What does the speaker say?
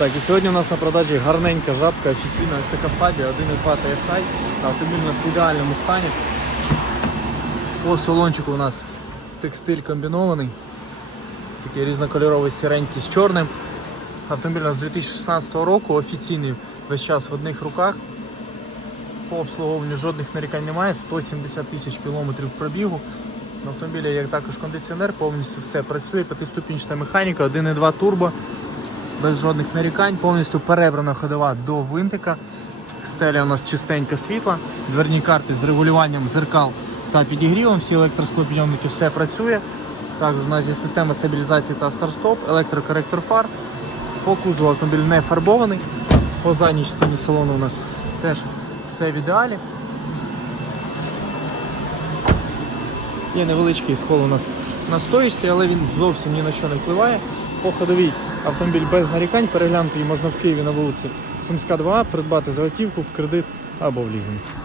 Так, і сьогодні у нас на продажі гарненька жабка, офіційна ось така Фабія 1.2 TSI. Автомобіль у нас в ідеальному стані. По салончику у нас текстиль комбінований. Такий різнокольоровий сіренький з чорним. Автомобіль у нас 2016 року, офіційний весь час в одних руках. По обслуговуванню жодних нарікань немає, 170 тисяч кілометрів пробігу. На автомобілі є також кондиціонер, повністю все працює, п'ятиступінчата механіка, 1.2 турбо, без жодних нарікань, повністю перебрана ходова до винтика. Стеля у нас чистенька світла, дверні карти з регулюванням дзеркал та підігрівом, всі електросклопідйомники, все працює. Також у нас є система стабілізації та старт-стоп, електрокоректор фар. По кузову автомобіль не фарбований. По задній частині салону у нас теж все в ідеалі. Є невеличкий скол у нас на стоїчці, але він зовсім ні на що не впливає. По ходовій автомобіль без нарікань, переглянути її можна в Києві на вулиці Сумська 2, придбати за готівку в кредит або в лізинг.